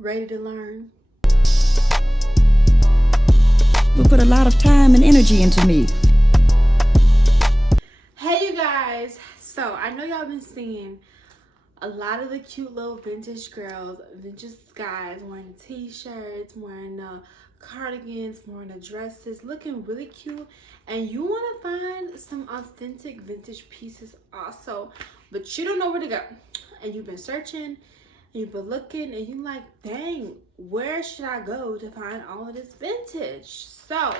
Ready to learn. You put a lot of time and energy into me. Hey you guys, so I know y'all been seeing a lot of the cute little vintage girls, vintage guys wearing the t-shirts, wearing the cardigans, wearing the dresses, looking really cute, and you want to find some authentic vintage pieces also, but you don't know where to go, and you've been searching, and you've been looking, and you're like, dang, where should I go to find all of this vintage? So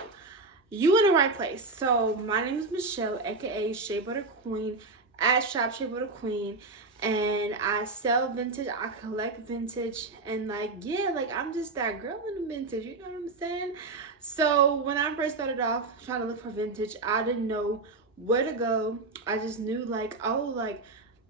you in the right place. So my name is Michelle, aka Shea Butter Queen, at Shop Shea Butter Queen, and I sell vintage, I collect vintage, and like, yeah, like I'm just that girl in the vintage, you know what I'm saying? So when I first started off trying to look for vintage, I didn't know where to go. I just knew like, oh, like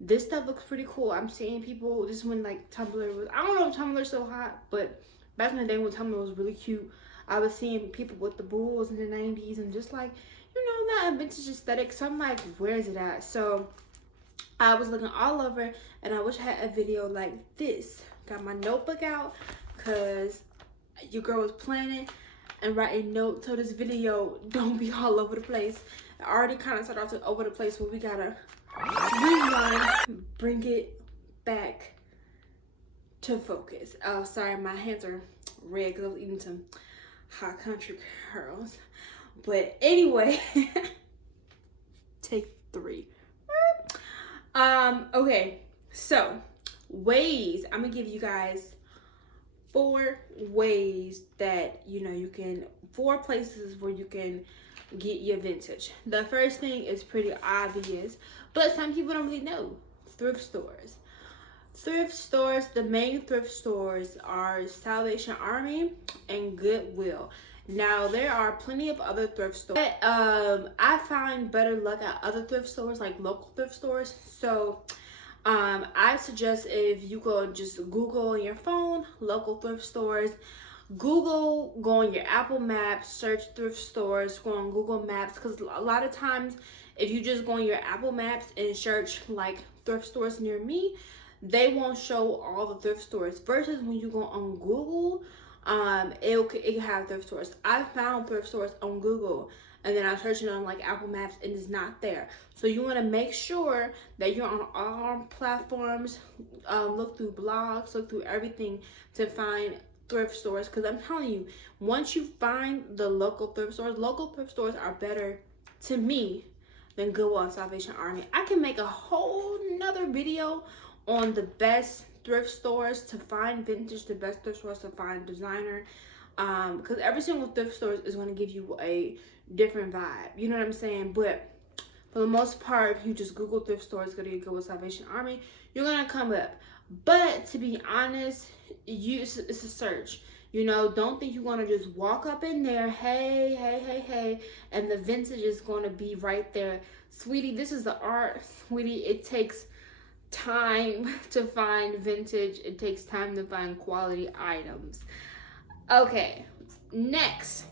this stuff looks pretty cool. I'm seeing people, this when like Tumblr was, I don't know if Tumblr's so hot, but back in the day when Tumblr was really cute, I was seeing people with the bulls in the 90s and just like, you know, that vintage aesthetic. So I'm like, where is it at? So I was looking all over, and I wish I had a video like this. Got my notebook out because your girl was planning and writing notes, so this video don't be all over the place. I already kind of started off to over the place, so we gotta rewind, bring it back to focus. Oh, sorry, my hands are red because I was eating some hot country curls. But anyway, take 3. Okay, so ways, I'm gonna give you guys 4 ways that, you know, you can, 4 places where you can get your vintage. The first thing is pretty obvious, but some people don't really know. Thrift stores. Thrift stores, the main thrift stores are Salvation Army and Goodwill. Now there are plenty of other thrift stores, but I find better luck at other thrift stores, like local thrift stores. So I suggest if you go just Google on your phone local thrift stores, go on your Apple Maps, search thrift stores, go on Google Maps, because a lot of times if you just go on your Apple Maps and search like thrift stores near me, they won't show all the thrift stores, versus when you go on Google, it can have thrift stores. I found thrift stores on Google, and then I searched it on like Apple Maps and it's not there. So you want to make sure that you're on all platforms, look through blogs, look through everything to find thrift stores, because I'm telling you, once you find the local thrift stores are better to me than Goodwill and Salvation Army. I can make a whole nother video on the best thrift stores to find vintage, the best thrift stores to find designer, because every single thrift store is going to give you a different vibe, you know what I'm saying? But for the most part, if you just Google thrift stores, go to Goodwill Salvation Army, you're going to come up. But to be honest, it's a search. You know, don't think you're going to just walk up in there, hey, and the vintage is going to be right there. Sweetie, this is the art. Sweetie, it takes time to find vintage. It takes time to find quality items. Okay, next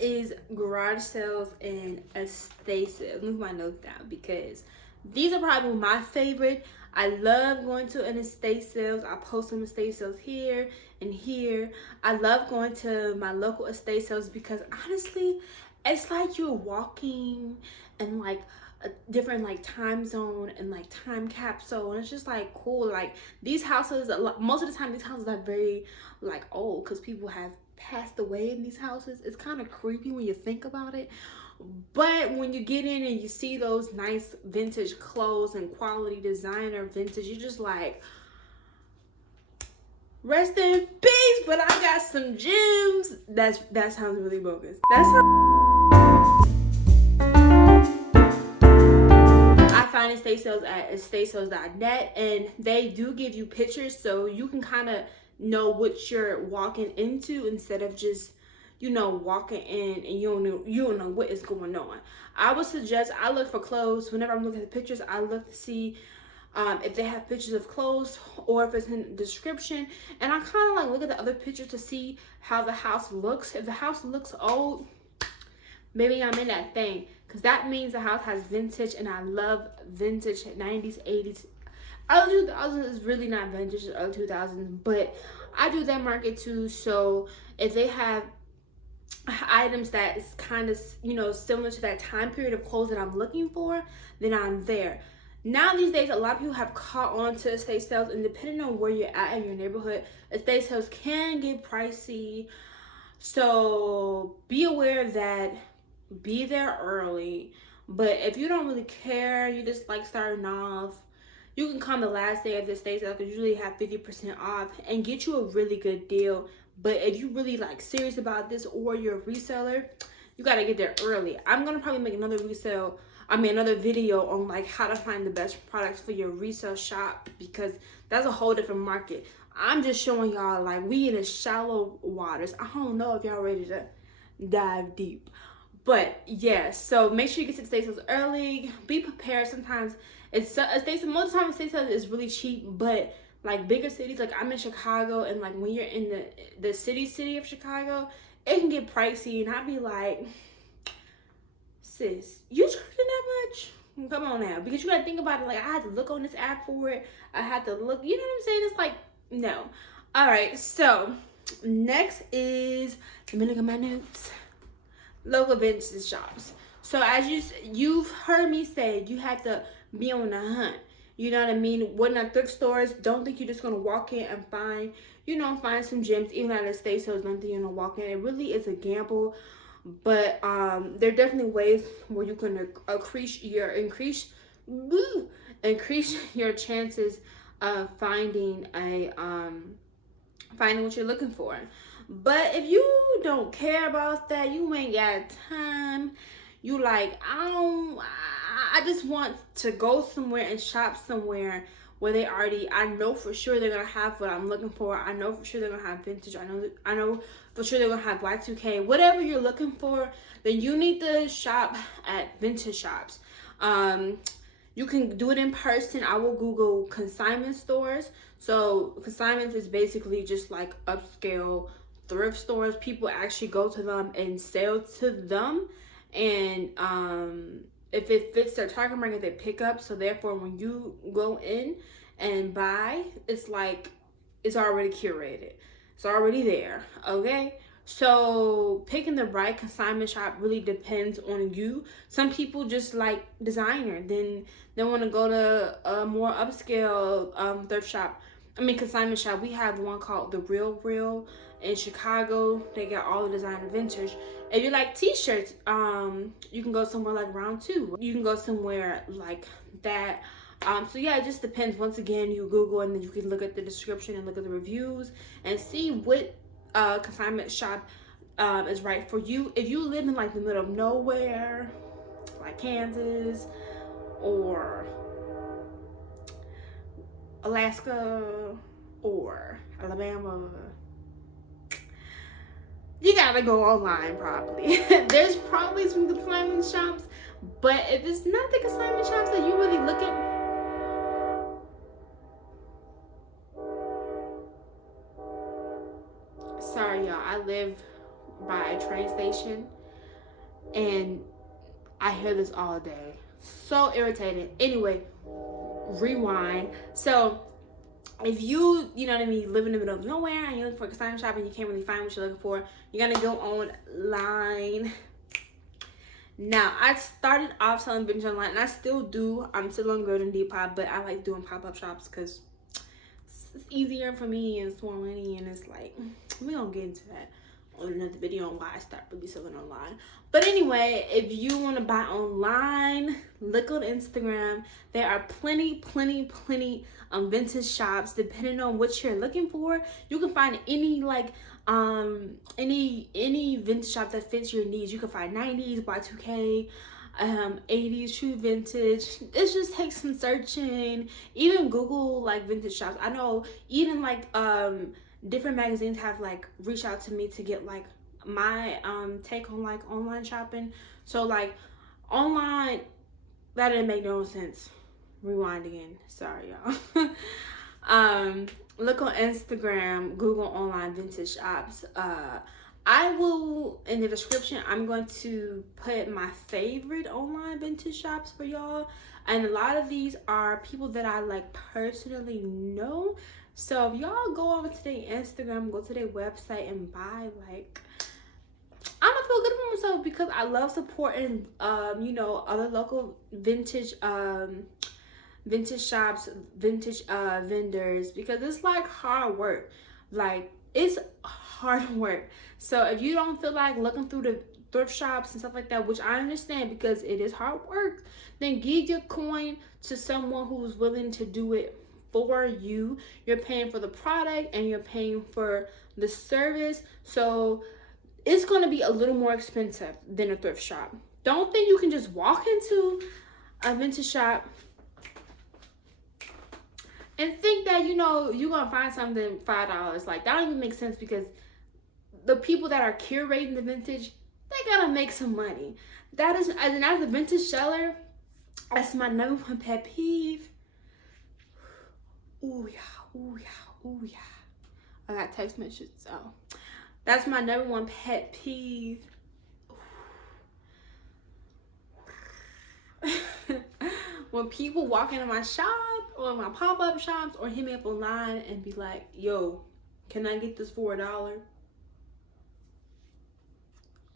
is garage sales and estate sales. Move my notes down because these are probably my favorite. I love going to an estate sales. I post some estate sales here and here. I love going to my local estate sales because honestly, it's like you're walking in like a different like time zone and like time capsule, and it's just like cool. Like these houses, most of the time these houses are very like old because people have passed away in these houses. It's kind of creepy when you think about it, but when you get in and you see those nice vintage clothes and quality designer vintage, you're just like, rest in peace, but I got some gems. That sounds really bogus. I find estate sales at estatesales.net, and they do give you pictures so you can kind of know what you're walking into instead of just, you know, walking in and you don't know what is going on. I would suggest, I look for clothes whenever I'm looking at the pictures. I look to see if they have pictures of clothes or if it's in the description, and I kind of like look at the other pictures to see how the house looks. If the house looks old, maybe I'm in that thing, because that means the house has vintage, and I love vintage 90s, 80s early 2000s is really not vintage, it's early 2000s, but I do that market too. So if they have items that is kind of, you know, similar to that time period of clothes that I'm looking for, then I'm there. Now these days, a lot of people have caught on to estate sales, and depending on where you're at in your neighborhood, estate sales can get pricey. So be aware that, be there early. But if you don't really care, you just like starting off, you can come the last day of the estate sale because usually have 50% off and get you a really good deal. But if you really like serious about this, or you're a reseller, you got to get there early. I'm going to probably make another video on like how to find the best products for your resale shop, because that's a whole different market. I'm just showing y'all like we in the shallow waters. I don't know if y'all ready to dive deep. But yeah, so make sure you get to estate sales early. Be prepared. Sometimes most of the time estate sales is really cheap, but like bigger cities, like I'm in Chicago, and like when you're in the city of Chicago, it can get pricey, and I'd be like, sis, you charging that much? Come on now, because you gotta think about it. Like I had to look on this app for it. I had to look. You know what I'm saying? It's like no. All right. So next is, let me look at my notes. Local vintage shops. So as you've heard me say, you have to be on the hunt. You know what I mean? When at thrift stores, don't think you're just gonna walk in and find some gems. Even at estate sales, don't think you're gonna walk in. It really is a gamble. But there are definitely ways where you can increase your chances of finding what you're looking for. But if you don't care about that, you ain't got time, you like, I just want to go somewhere and shop somewhere where I know for sure they're gonna have what I'm looking for. I know for sure they're gonna have vintage. I know for sure they're gonna have Y2K. Whatever you're looking for, then you need to shop at vintage shops. You can do it in person. I will Google consignment stores. So consignments is basically just like upscale thrift stores. People actually go to them and sell to them, and if it fits their target market, they pick up. So therefore, when you go in and buy, it's like it's already curated, it's already there. Okay, so picking the right consignment shop really depends on you. Some people just like designer, then they want to go to a more upscale thrift shop. Consignment shop. We have one called The Real in Chicago. They got all the designer vintage. If you like t-shirts, you can go somewhere like Round 2. You can go somewhere like that. So yeah, it just depends. Once again, you Google, and then you can look at the description and look at the reviews and see what consignment shop is right for you. If you live in like the middle of nowhere, like Kansas or Alaska or Alabama, you gotta go online probably. There's probably some consignment shops, but if it's not the consignment shops that you really look at, sorry y'all, I live by a train station and I hear this all day. So irritated. Anyway, rewind. So if you know what I mean, live in the middle of nowhere and you're looking for a consignment shop and you can't really find what you're looking for, you're gonna go online. Now, I started off selling vintage online, and I still do. I'm still on Growth and Depop, but I like doing pop-up shops because it's easier for me and it's more money, and it's like, we gonna get into that on another video on why I started really selling online. But anyway, if you want to buy online, look on Instagram. There are plenty vintage shops. Depending on what you're looking for, you can find any any vintage shop that fits your needs. You can find 90s, Y2K, 80s, true vintage. It just takes some searching. Even Google like vintage shops. I know even like different magazines have like reached out to me to get like my take on like online shopping. So like online, that didn't make no sense. Rewind again. Sorry y'all. Look on Instagram, Google online vintage shops. I will, in the description, I'm going to put my favorite online vintage shops for y'all. And a lot of these are people that I like personally know. So if y'all go over to their Instagram, go to their website and buy, like, I'm gonna feel good for myself because I love supporting, you know, other local vintage shops, vintage vendors, because it's like hard work. Like, it's hard work. So if you don't feel like looking through the thrift shops and stuff like that, which I understand because it is hard work, then give your coin to someone who's willing to do it for you. You're paying for the product and you're paying for the service, so it's going to be a little more expensive than a thrift shop. Don't think you can just walk into a vintage shop and think that, you know, you're going to find something $5. Like, that don't even make sense, because the people that are curating the vintage, they got to make some money. That is, and as a vintage seller, that's my number one pet peeve. Ooh, yeah, ooh, yeah, ooh, yeah. I got text messages, so that's my number one pet peeve. When people walk into my shop or my pop-up shops or hit me up online and be like, yo, can I get this for $1?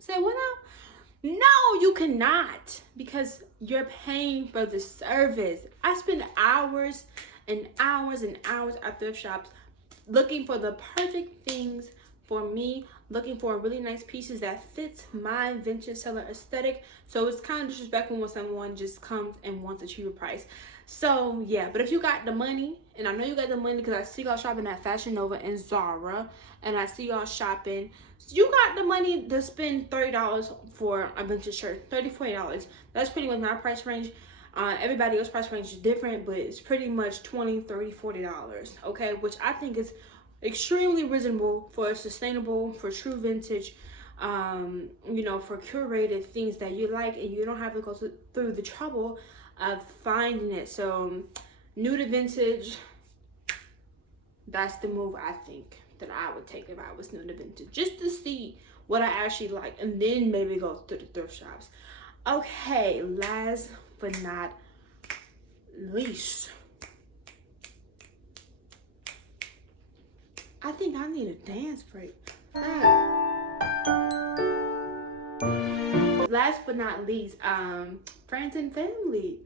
Say, what now? No, you cannot, because you're paying for the service. I spend hours and hours and hours at thrift shops looking for the perfect things for me, looking for really nice pieces that fits my vintage seller aesthetic. So it's kind of disrespectful when someone just comes and wants a cheaper price. So yeah, but if you got the money, and I know you got the money because I see y'all shopping at Fashion Nova and Zara, and I see y'all shopping, so you got the money to spend $30 for a vintage shirt, $30, $40. That's pretty much my price range. Everybody else's price range is different, but it's pretty much $20, $30, $40, okay? Which I think is extremely reasonable for sustainable, for true vintage, you know, for curated things that you like, and you don't have to go through the trouble of finding it. So new to vintage, that's the move I think that I would take if I was new to vintage, just to see what I actually like, and then maybe go to the thrift shops. Okay, last but not least, I think I need a dance break. Last but not least, friends and family.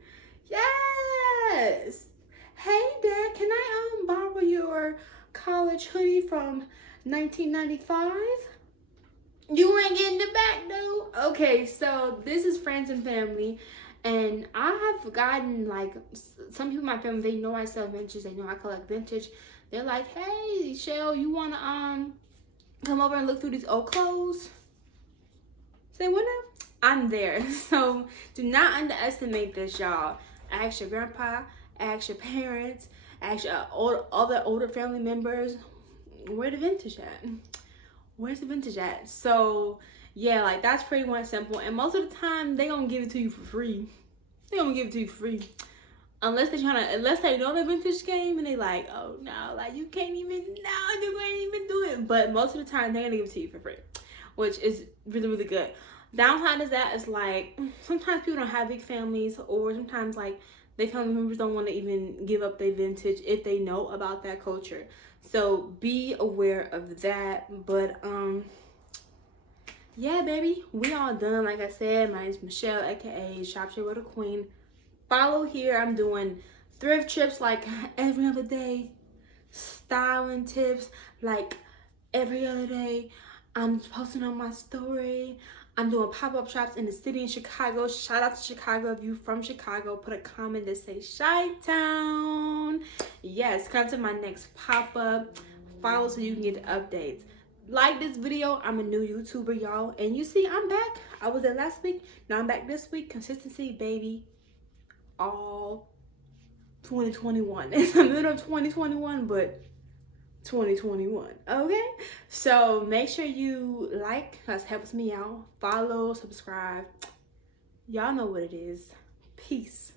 Yes. Hey, Dad, can I borrow your college hoodie from 1995? You ain't getting it back though. Okay, so this is friends and family, and I have gotten, like, some people in my family, they know I sell vintage, they know I collect vintage. They're like, hey, Shell, you wanna come over and look through these old clothes? Say what now? I'm there. So do not underestimate this, y'all. Ask your grandpa, ask your parents, ask your other older family members, where the vintage at? Where's the vintage at? So yeah, like, that's pretty much simple. And most of the time they gonna give it to you for free. They gonna give it to you for free. Unless they know the vintage game and they like, oh no, like, you can't even do it. But most of the time they're gonna give it to you for free, which is really, really good. Downside is that it's like, sometimes people don't have big families, or sometimes, like, their family members don't want to even give up their vintage if they know about that culture. So be aware of that. But yeah, baby, we all done. Like I said, my name is Michelle, aka Shop Share with a Queen. Follow here. I'm doing thrift trips like every other day, styling tips like every other day. I'm posting on my story. I'm doing pop-up shops in the city in Chicago. Shout out to Chicago. If you're from Chicago, put a comment that says Chi-Town. Yes, come to my next pop-up. Follow so you can get the updates. Like this video. I'm a new YouTuber, y'all. And you see, I'm back. I was there last week. Now I'm back this week. Consistency, baby. All 2021. It's the middle of 2021, but 2021. Okay, so make sure you like, that helps me out. Follow, subscribe, y'all know what it is. Peace.